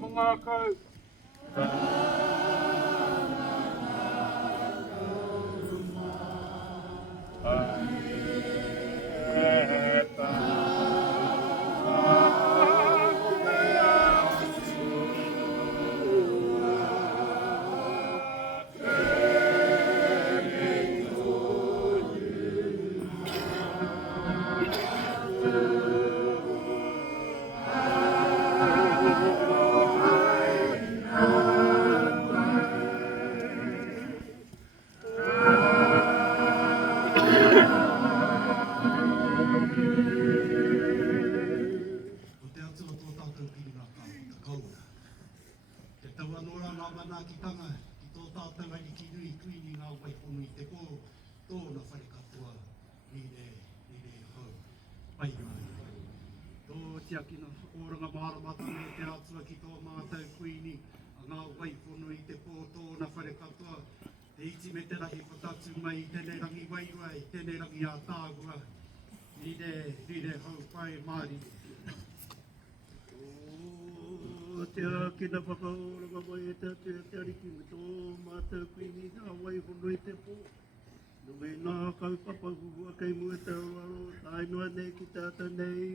mga kau. Tiakina, oranga maharamata me te atua ki tō mātou kuini, a ngā waipono i te pō tōna whare katoa, te iti me te rahi potatu mai i tēnei rangi wairua, i tēnei rangi a tāgua, rire hau pai Māori. O te akina whakaoranga mai e te ariki me tō mātou kuini, ngā waipono i te pō. No me nā kaupapa hua kei mua te aroaro, tae noa nei ki tātou nei.